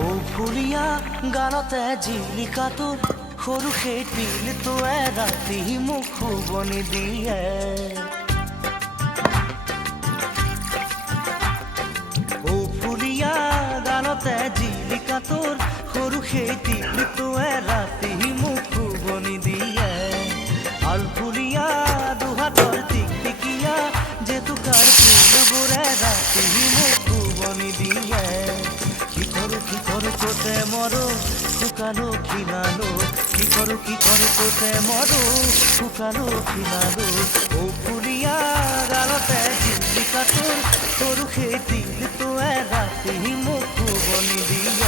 ও ফুলিয়া গানতে জিলিকা তোৰ সৰু সেই তিলটোৱে ৰাতি মোক শুবনি দিয়ে। ও ফুলিয়া গানতে জিলিকা তোৰ সৰু সেই তিলটোৱে ৰাতি মোক শুবনি দিয়ে। আলফুলিয়া দুহাতৰ টিকটিকিয়া জেতুকাৰ ফুলবোৰে ৰাতি মোক শুবনি দিয়ে। কি কৰো তোতে মৰো শুকালো খিনালো, কি কৰো তোতে মৰো শুকালো খিনালো। ও ফুলিয়া গালতে জিলিকা তোৰ সৰু সেই তিলটোৱে ৰাতি মোক শুবনি দিয়ে।